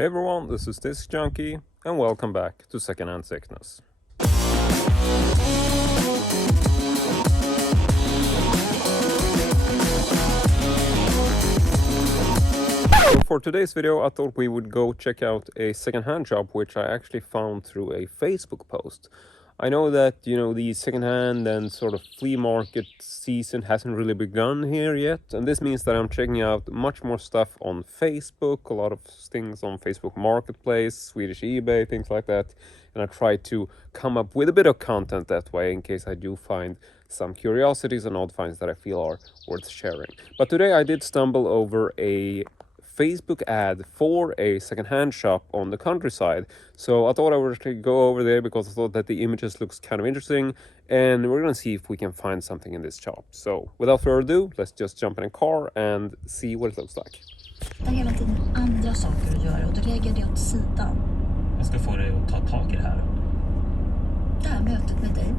Hey everyone, this is Disc Junkie, and welcome back to Secondhand Sickness. So for today's video, I thought we would go check out a secondhand shop, which I actually found through a Facebook post. I know that, the secondhand and sort of flea market season hasn't really begun here yet. And this means that I'm checking out much more stuff on Facebook, a lot of things on Facebook Marketplace, Swedish eBay, things like that. And I try to come up with a bit of content that way in case I do find some curiosities and odd finds that I feel are worth sharing. But today I did stumble over a Facebook ad for a secondhand shop on the countryside. So I thought I would actually go over there because I thought that the images looks kind of interesting, and we're gonna see if we can find something in this shop. So without further ado, let's just jump in a car and see what it looks like. Det är hela tiden andra saker att göra och då lägger det åt sidan. Jag ska få dig att ta tag i det här. Det här mötet med dig.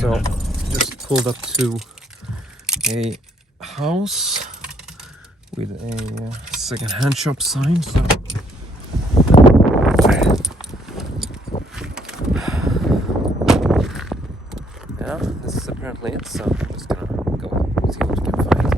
So just pulled up to a house with a second-hand shop sign. So yeah, this is apparently it. So I'm just gonna go see what we can find.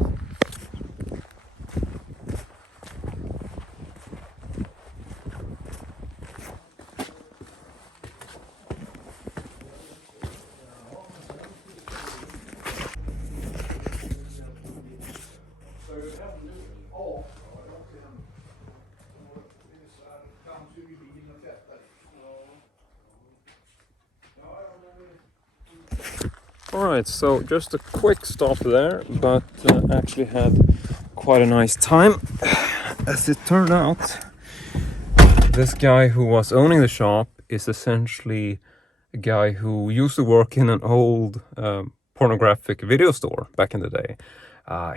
Alright, so just a quick stop there, but actually had quite a nice time. As it turned out, this guy who was owning the shop is essentially a guy who used to work in an old pornographic video store back in the day.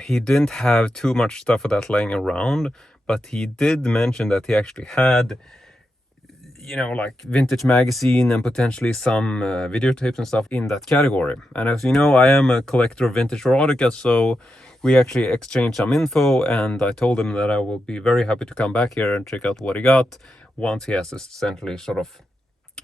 He didn't have too much stuff of that laying around, but he did mention that he actually had like vintage magazine and potentially some videotapes and stuff in that category. And as you know, I am a collector of vintage erotica, so we actually exchanged some info, and I told him that I will be very happy to come back here and check out what he got once he has essentially sort of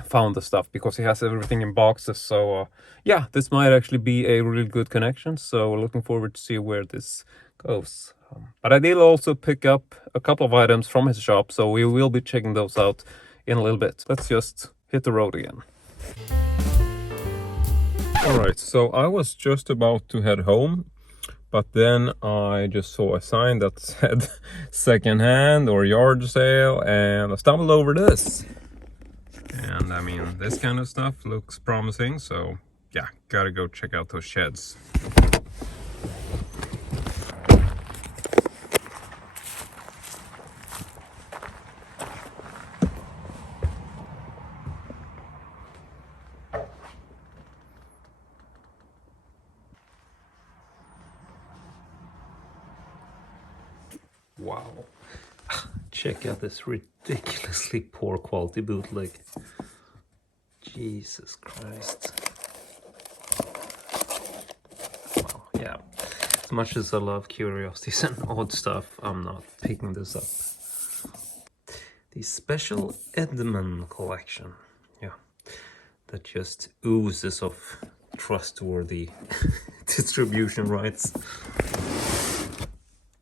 found the stuff, because he has everything in boxes. So yeah, this might actually be a really good connection, so looking forward to see where this goes. But I did also pick up a couple of items from his shop, so we will be checking those out in a little bit. Let's just hit the road again. Alright, so I was just about to head home, but then I just saw a sign that said secondhand or yard sale, and I stumbled over this. And I mean, this kind of stuff looks promising, so yeah, gotta go check out those sheds. Wow, check out this ridiculously poor quality bootleg. Jesus Christ. Wow, yeah. As much as I love curiosities and odd stuff, I'm not picking this up. The Special Edman collection. Yeah, that just oozes of trustworthy distribution rights.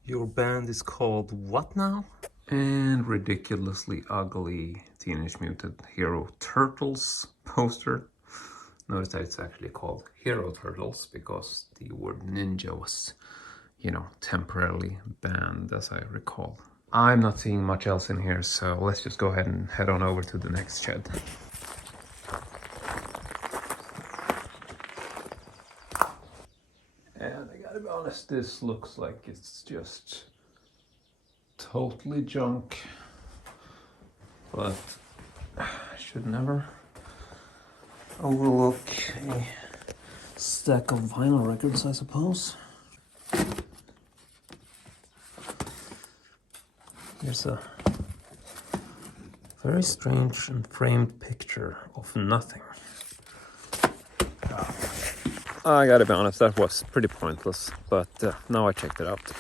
Your band is called what now? And ridiculously ugly Teenage Mutant Hero Turtles poster. Notice that it's actually called Hero Turtles because the word ninja was, temporarily banned, as I recall. I'm not seeing much else in here, so let's just go ahead and head on over to the next shed. And I gotta be honest, this looks like it's just totally junk, but I should never overlook a stack of vinyl records, I suppose. There's a very strange and framed picture of nothing. I gotta be honest, that was pretty pointless, but now I checked it out.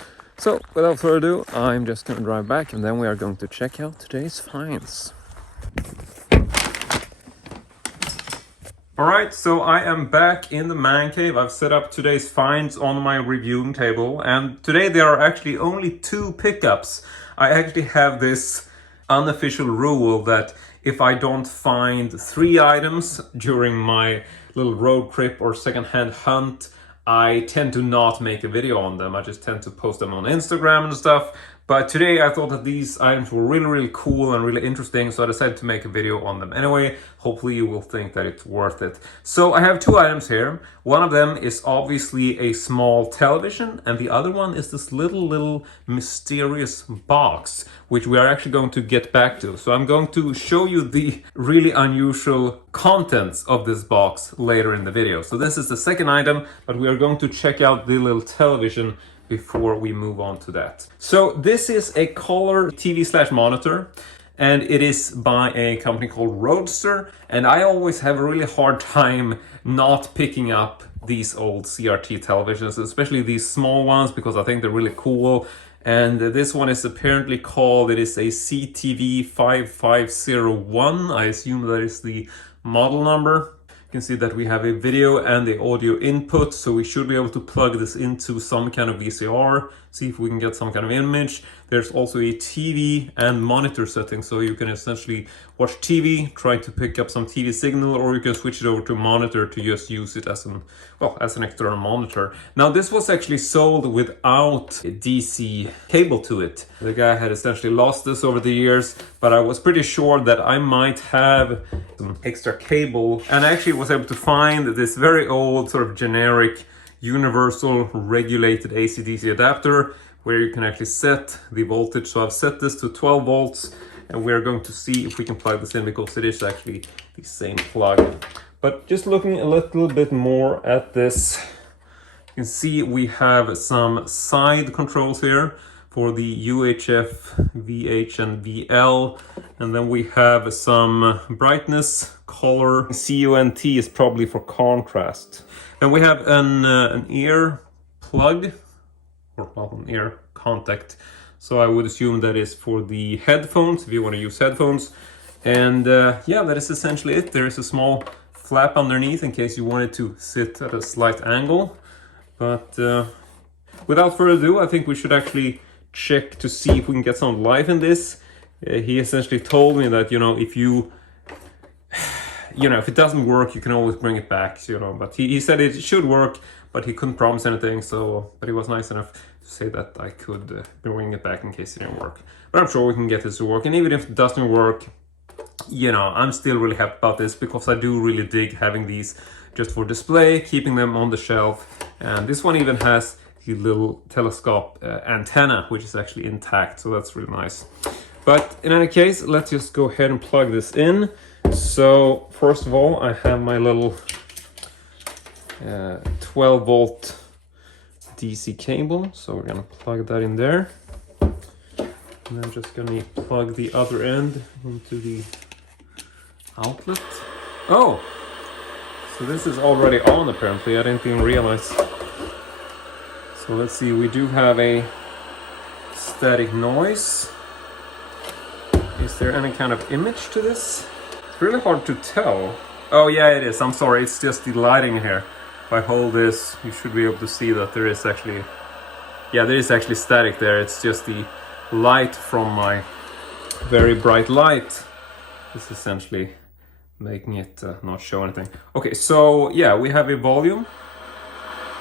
So without further ado, I'm just gonna drive back and then we are going to check out today's finds. Alright, so I am back in the man cave. I've set up today's finds on my reviewing table, and today there are actually only 2 pickups. I actually have this unofficial rule that if I don't find 3 items during my little road trip or secondhand hunt, I tend to not make a video on them. I just tend to post them on Instagram and stuff. But today I thought that these items were really cool and really interesting, so I decided to make a video on them anyway. Hopefully you will think that it's worth it. So I have 2 items here. One of them is obviously a small television, and the other one is this little mysterious box, which we are actually going to get back to. So I'm going to show you the really unusual contents of this box later in the video. So this is the second item, but we are going to check out the little television before we move on to that. So this is a color TV/monitor, and it is by a company called Roadster, and I always have a really hard time not picking up these old CRT televisions, especially these small ones, because I think they're really cool. And this one is apparently called, it is a CTV 5501. I assume that is the model number. You can see that we have a video and the audio input, so we should be able to plug this into some kind of VCR, see if we can get some kind of image. There's also a TV and monitor setting, so you can essentially watch TV, try to pick up some TV signal, or you can switch it over to monitor to just use it as an external monitor. Now this was actually sold without a DC cable to it. The guy had essentially lost this over the years, but I was pretty sure that I might have some extra cable, and I actually was able to find this very old sort of generic universal regulated AC/DC adapter where you can actually set the voltage. So I've set this to 12 volts, and we're going to see if we can plug this in, because it is actually the same plug. But just looking a little bit more at this, you can see we have some side controls here for the UHF, VH and VL, and then we have some brightness, color, CUNT is probably for contrast. Then we have an ear plug, or not an ear contact, so I would assume that is for the headphones, if you want to use headphones. And yeah, that is essentially it. There is a small flap underneath in case you wanted to sit at a slight angle. But without further ado, I think we should actually check to see if we can get some life in this. He essentially told me that, if it doesn't work, you can always bring it back, but he said it should work, but he couldn't promise anything. But he was nice enough to say that I could bring it back in case it didn't work. But I'm sure we can get this to work. And even if it doesn't work, I'm still really happy about this, because I do really dig having these just for display, keeping them on the shelf. And this one even has the little telescope antenna, which is actually intact, so that's really nice. But in any case, let's just go ahead and plug this in. So first of all, I have my little 12 volt DC cable, so we're gonna plug that in there, and I'm just gonna plug the other end into the outlet. Oh, so this is already on apparently. I didn't even realize. So let's see, we do have a static noise. Is there any kind of image to this? It's really hard to tell. Oh yeah, it is. I'm sorry, it's just the lighting here. If I hold this, you should be able to see that there is actually, there is actually static there. It's just the light from my very bright light is essentially making it not show anything. Okay, so yeah, we have a volume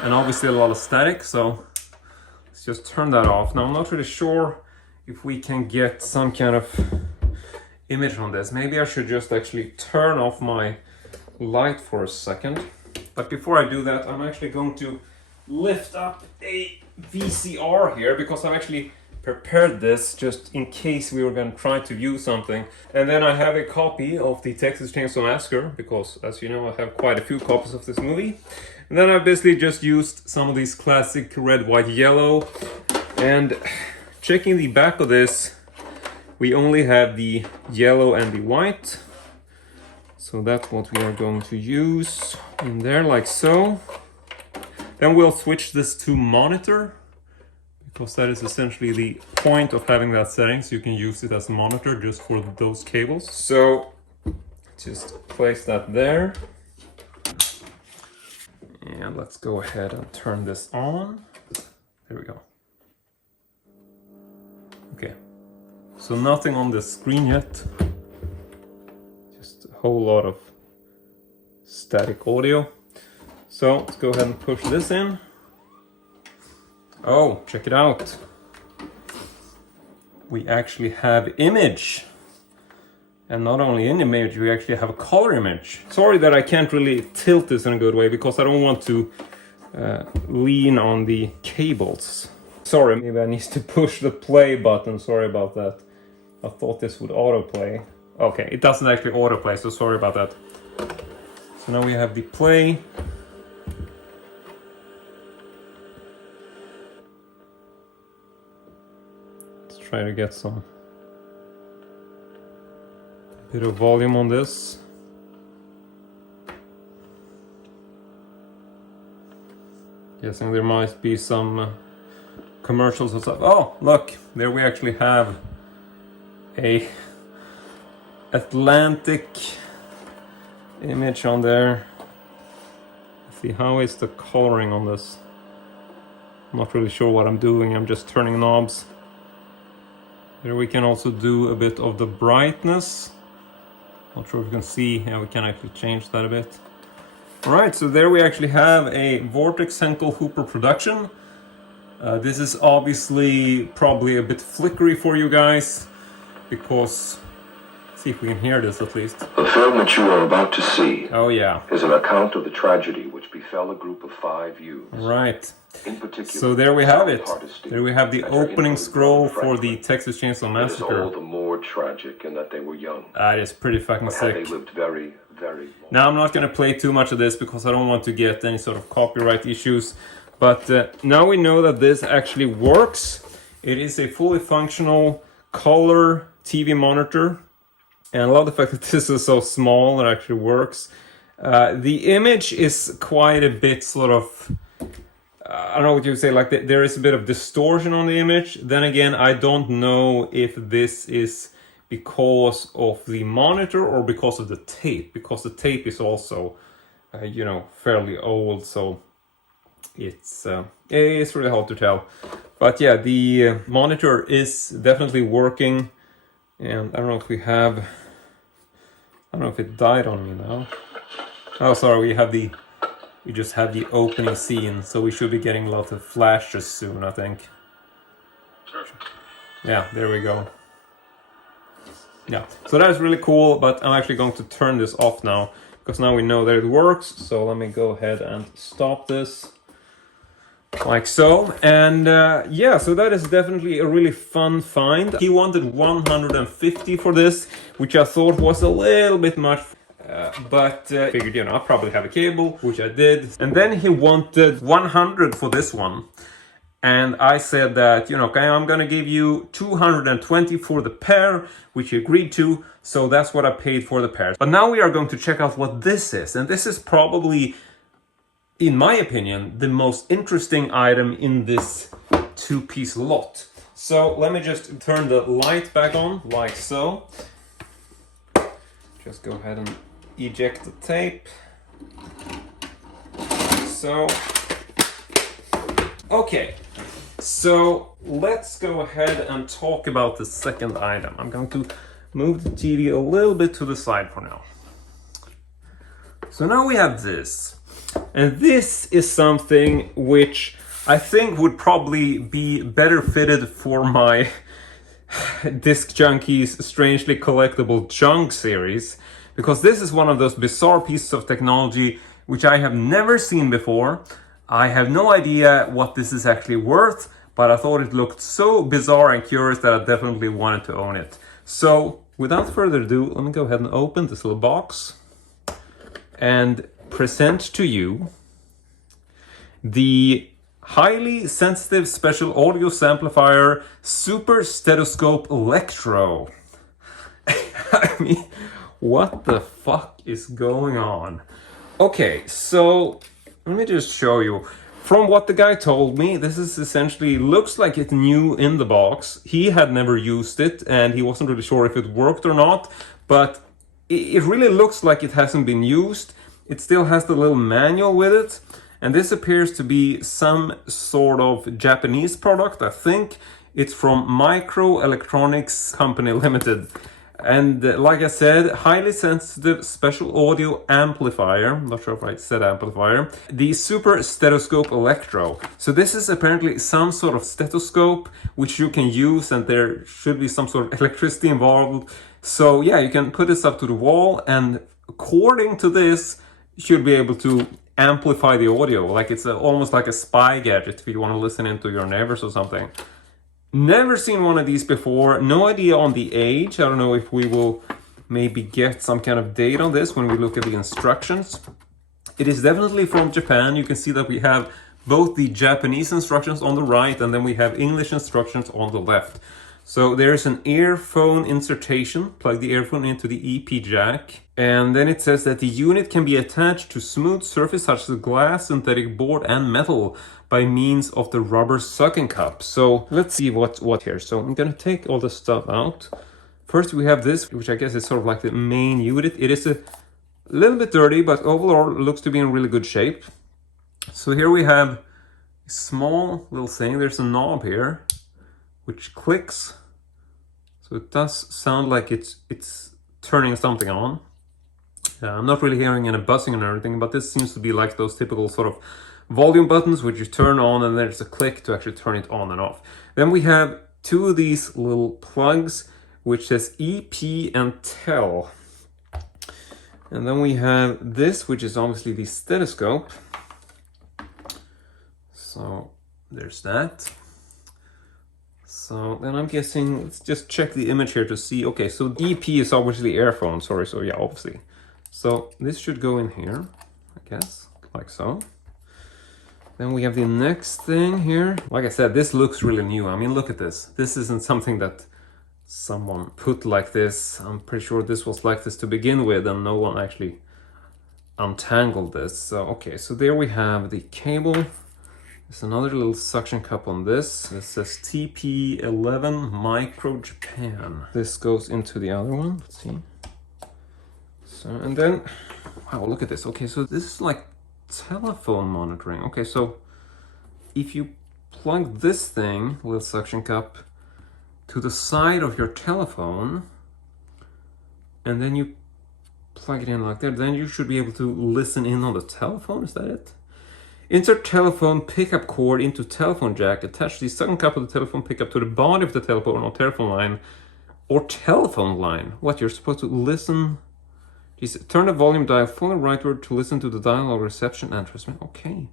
and obviously a lot of static, so let's just turn that off. Now I'm not really sure if we can get some kind of image on this. Maybe I should just actually turn off my light for a second. But before I do that, I'm actually going to lift up a VCR here, because I've actually prepared this just in case we were going to try to view something. And then I have a copy of the Texas Chainsaw Massacre, because as you know, I have quite a few copies of this movie. And then I've basically just used some of these classic red, white, yellow. And checking the back of this, we only have the yellow and the white. So that's what we are going to use in there, like so. Then we'll switch this to monitor, because that is essentially the point of having that setting, so you can use it as a monitor just for those cables. So just place that there. And let's go ahead and turn this on. There we go. Okay, so nothing on the screen yet. Just a whole lot of static audio. So let's go ahead and push this in. Oh, check it out. We actually have image. And not only an image, we actually have a color image. Sorry that I can't really tilt this in a good way because I don't want to lean on the cables. Sorry, maybe I need to push the play button. Sorry about that. I thought this would autoplay. Okay, it doesn't actually autoplay, so sorry about that. So now we have the play. Let's try to get some bit of volume on this. Guessing there might be some commercials and stuff. Oh, look, there we actually have a Atlantic image on there. Let's see, how is the coloring on this? I'm not really sure what I'm doing. I'm just turning knobs. Here we can also do a bit of the brightness. Not sure if you can see. Yeah, we can actually change that a bit. All right, so there we actually have a Vortex Henkel Hooper production. This is obviously probably a bit flickery for you guys because, let's see if we can hear this at least. The film which you are about to see is an account of the tragedy which befell a group of 5 youths. Right. In particular, so there we have it. There we have the opening scroll for the Texas Chainsaw Massacre. It is all the more tragic in that they were young. That is pretty fucking sick. They lived very, very long. Now I'm not going to play too much of this because I don't want to get any sort of copyright issues. But now we know that this actually works. It is a fully functional color TV monitor. And I love the fact that this is so small, it actually works. The image is quite a bit sort of, I don't know what you would say, like there is a bit of distortion on the image. Then again, I don't know if this is because of the monitor or because of the tape, because the tape is also, you know, fairly old, so it's really hard to tell. But yeah, the monitor is definitely working, and I don't know if we have, I don't know if it died on me now. Oh, sorry, we just have the opening scene, so we should be getting lots of flashes soon, I think. Yeah, there we go. Yeah, so that is really cool, but I'm actually going to turn this off now, because now we know that it works. So let me go ahead and stop this, like so. And yeah, so that is definitely a really fun find. He wanted 150 for this, which I thought was a little bit much. But figured, you know, I'll probably have a cable, which I did. And then he wanted 100 for this one. And I said that, you know, okay, I'm gonna give you 220 for the pair, which he agreed to. So that's what I paid for the pair. But now we are going to check out what this is. And this is probably, in my opinion, the most interesting item in this two-piece lot. So let me just turn the light back on, like so. Just go ahead and eject the tape. So, okay. So let's go ahead and talk about the second item. I'm going to move the TV a little bit to the side for now. So now we have this. And this is something which I think would probably be better fitted for my Disc Junkies Strangely Collectible Junk series, because this is one of those bizarre pieces of technology which I have never seen before. I have no idea what this is actually worth, but I thought it looked so bizarre and curious that I definitely wanted to own it. So without further ado, let me go ahead and open this little box and present to you the highly sensitive special audio amplifier Super Stethoscope Electro. I mean, what the fuck is going on? Okay, so let me just show you. From what the guy told me, this is essentially looks like it's new in the box. He had never used it and he wasn't really sure if it worked or not, but it really looks like it hasn't been used. It still has the little manual with it, and this appears to be some sort of Japanese product. I think it's from Micro Electronics Company Limited. And like I said, highly sensitive special audio amplifier. I'm not sure if I said amplifier. The Super Stethoscope Electro. So this is apparently some sort of stethoscope which you can use, and there should be some sort of electricity involved. So yeah, you can put this up to the wall, and according to this, you should be able to amplify the audio. Like it's almost like a spy gadget if you want to listen into your neighbors or something. Never seen one of these before. No idea on the age. I don't know if we will maybe get some kind of date on this when we look at the instructions. It is definitely from Japan. You can see that we have both the Japanese instructions on the right and then we have English instructions on the left. So there's an earphone insertion. Plug the earphone into the EP jack. And then it says that the unit can be attached to smooth surface such as glass, synthetic board and metal by means of the rubber suction cup. So let's see what here. So I'm gonna take all the stuff out. First we have this, which I guess is sort of like the main unit. It is a little bit dirty, but overall it looks to be in really good shape. So here we have a small little thing. There's a knob here, which clicks. So it does sound like it's turning something on. I'm not really hearing any buzzing and everything, but this seems to be like those typical sort of volume buttons which you turn on and there's a click to actually turn it on and off. Then we have two of these little plugs which says EP and tel. And then we have this, which is obviously the stethoscope. So there's that. So then I'm guessing, let's just check the image here to see. Okay, so EP is obviously earphone, sorry, so yeah, obviously. So this should go in here, I guess, like so. Then we have the next thing here. Like I said, this looks really new. I mean, look at this. This isn't something that someone put like this. I'm pretty sure this was like this to begin with and no one actually untangled this. So, okay, so there we have the cable. There's another little suction cup on this. This says TP11 Micro Japan. This goes into the other one. Let's see. So, and then, wow, look at this. Okay, so this is like telephone monitoring. Okay, so if you plug this thing, little suction cup, to the side of your telephone, and then you plug it in like that, then you should be able to listen in on the telephone. Is that it? Insert telephone pickup cord into telephone jack. Attach the suction cup of the telephone pickup to the body of the telephone or telephone line. Or telephone line. What, you're supposed to listen? Jeez, turn the volume dial fully rightward to listen to the dialogue reception and transmit. Okay.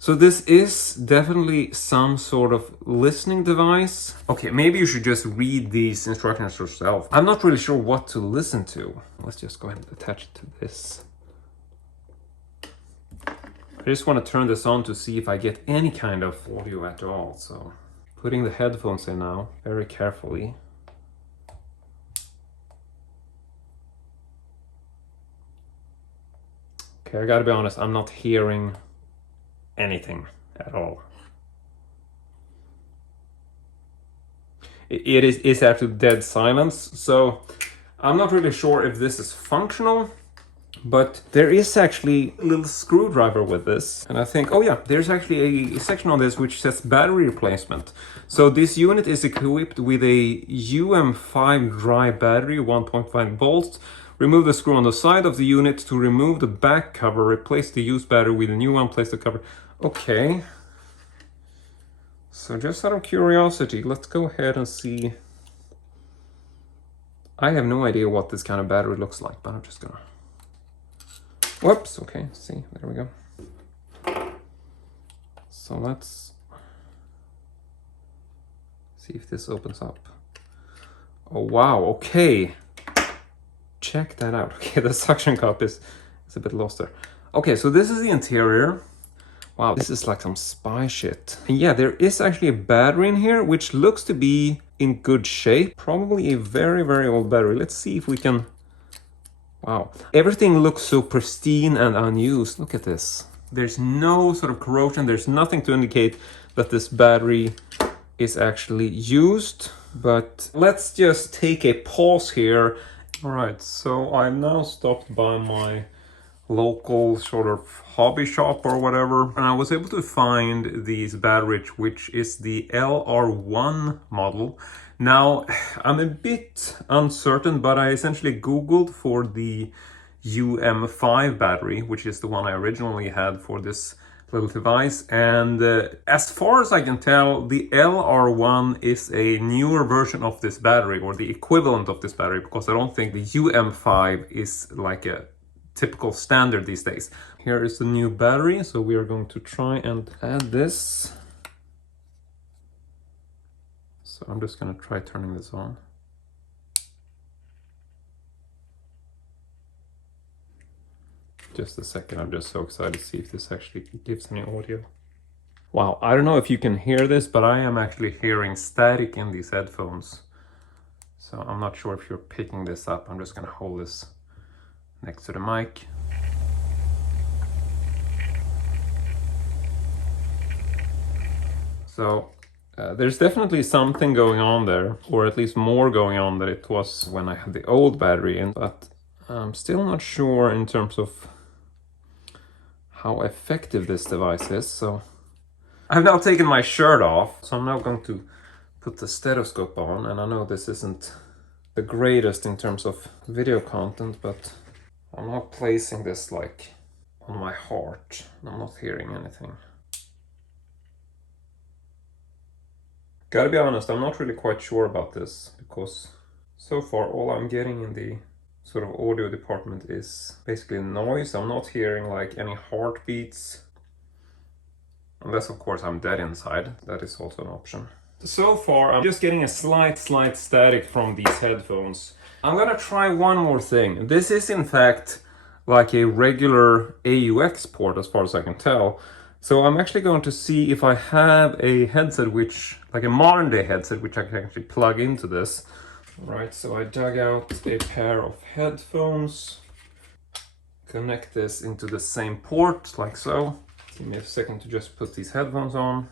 So this is definitely some sort of listening device. Okay, maybe you should just read these instructions yourself. I'm not really sure what to listen to. Let's just go ahead and attach it to this. I just want to turn this on to see if I get any kind of audio at all. So putting the headphones in now, very carefully. Okay, I gotta be honest, I'm not hearing anything at all. It is actually dead silence, so I'm not really sure if this is functional, but there is actually a little screwdriver with this. And I think, oh yeah, there's actually a section on this which says battery replacement. So this unit is equipped with a UM5 dry battery, 1.5 volts. Remove the screw on the side of the unit to remove the back cover. Replace the used battery with a new one. Place the cover. Okay. So just out of curiosity, let's go ahead and see. I have no idea what this kind of battery looks like, but I'm just gonna... Whoops, okay, see, there we go. So let's see if this opens up. Oh wow, okay. Check that out. Okay, the suction cup is a bit lost there. Okay, so this is the interior. Wow, this is like some spy shit. And yeah, there is actually a battery in here, which looks to be in good shape. Probably a very, very old battery. Let's see if we can... Wow. Everything looks so pristine and unused. Look at this. There's no sort of corrosion, there's nothing to indicate that this battery is actually used. But let's just take a pause here. All right, so I now stopped by my local sort of hobby shop or whatever, and I was able to find these batteries, which is the LR1 model. Now, I'm a bit uncertain, but I essentially Googled for the UM5 battery, which is the one I originally had for this little device, and as far as I can tell, the LR1 is a newer version of this battery, or the equivalent of this battery, because I don't think the UM5 is like a typical standard these days. Here is the new battery, so we are going to try and add this. So I'm just going to try turning this on. Just a second, I'm just so excited to see if this actually gives any audio. Wow, I don't know if you can hear this, but I am actually hearing static in these headphones. So I'm not sure if you're picking this up. I'm just going to hold this next to the mic. So there's definitely something going on there, or at least more going on than it was when I had the old battery in, but I'm still not sure in terms of how effective this device is. So I've now taken my shirt off, so I'm now going to put the stethoscope on, and I know this isn't the greatest in terms of video content, but I'm now placing this like on my heart. I'm not hearing anything. Gotta be honest, I'm not really quite sure about this, because so far all I'm getting in the sort of audio department is basically noise. I'm not hearing like any heartbeats, unless of course I'm dead inside. That is also an option. So far I'm just getting a slight static from these headphones. I'm gonna try one more thing. This is in fact like a regular AUX port as far as I can tell. So I'm actually going to see if I have a headset which, like a modern day headset, which I can actually plug into this. Right, so I dug out a pair of headphones, connect this into the same port, like so. Give me a second to just put these headphones on.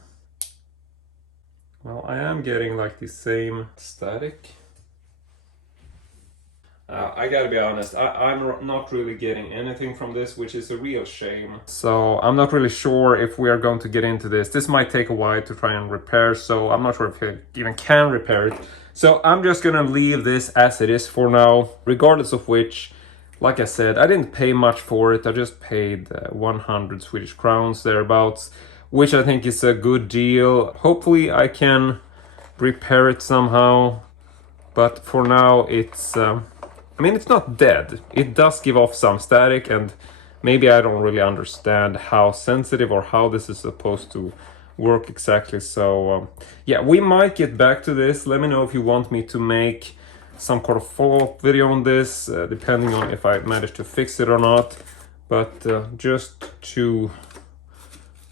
Well, I am getting like the same static. I gotta be honest, I'm not really getting anything from this, which is a real shame. So I'm not really sure if we are going to get into this. This might take a while to try and repair, so I'm not sure if I even can repair it. So I'm just gonna leave this as it is for now, regardless of which, like I said, I didn't pay much for it. I just paid 100 Swedish crowns thereabouts, which I think is a good deal. Hopefully I can repair it somehow, but for now it's I mean, it's not dead. It does give off some static, and maybe I don't really understand how sensitive or how this is supposed to work exactly. So yeah, we might get back to this. Let me know if you want me to make some kind of follow-up video on this, depending on if I manage to fix it or not. But just to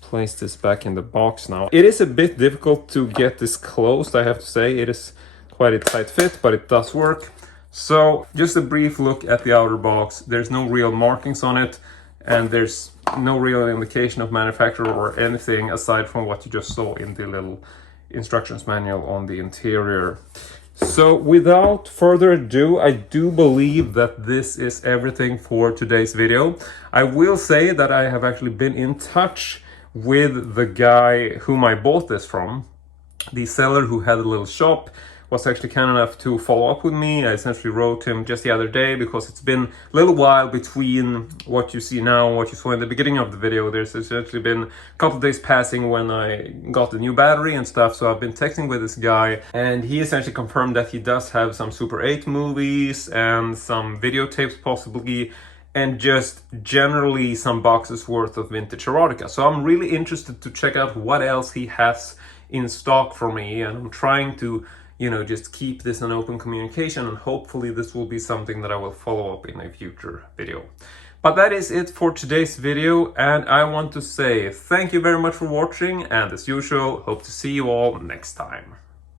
place this back in the box now. It is a bit difficult to get this closed, I have to say. It is quite a tight fit, but it does work. So just a brief look at the outer box. There's no real markings on it, and there's no real indication of manufacturer or anything aside from what you just saw in the little instructions manual on the interior. So without further ado, I do believe that this is everything for today's video. I will say that I have actually been in touch with the guy whom I bought this from. The seller who had a little shop was actually kind enough to follow up with me. I essentially wrote him just the other day, because it's been a little while between what you see now and what you saw in the beginning of the video. There's essentially been a couple of days passing when I got the new battery and stuff, so I've been texting with this guy, and he essentially confirmed that he does have some Super 8 movies and some videotapes possibly, and just generally some boxes worth of vintage erotica. So I'm really interested to check out what else he has in stock for me, and I'm trying to, you know, just keep this an open communication, and hopefully this will be something that I will follow up in a future video. But that is it for today's video, and I want to say thank you very much for watching, and as usual, hope to see you all next time.